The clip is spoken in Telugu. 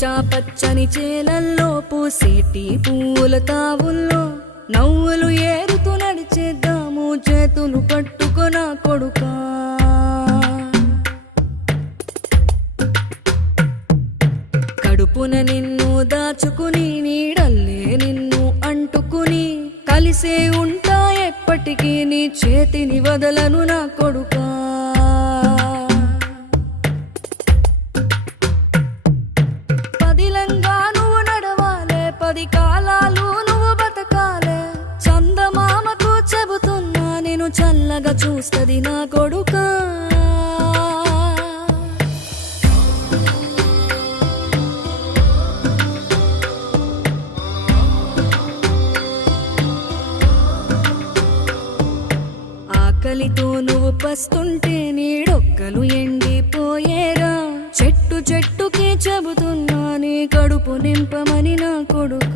పచ్చా పచ్చని చేలల్లో పూసేటి పూల తావుల్లో నవ్వులు ఏరుతూ నడిచేద్దాము చేతులు పట్టుకొన కొడుకా. కడుపున నిన్ను దాచుకుని నీడల్లే నిన్ను అంటుకుని కలిసే ఉంటా ఎప్పటికీ నీ చేతిని వదలను నా కొడుకా. పదిలంగా నువ్వు నడవాలే, 10 కాలాలు నువ్వు బతకాలే. చందమామకు చెబుతున్నా నేను చల్లగా చూస్తది నా కొడుకా. ఆకలితో నువ్వు పస్తుంటే నీడొక్కలు ఎండిపోయేరా. చెట్టు చెట్టుకి చెబుతున్నా నీ కడుపు నింపమని నా కొడుకు.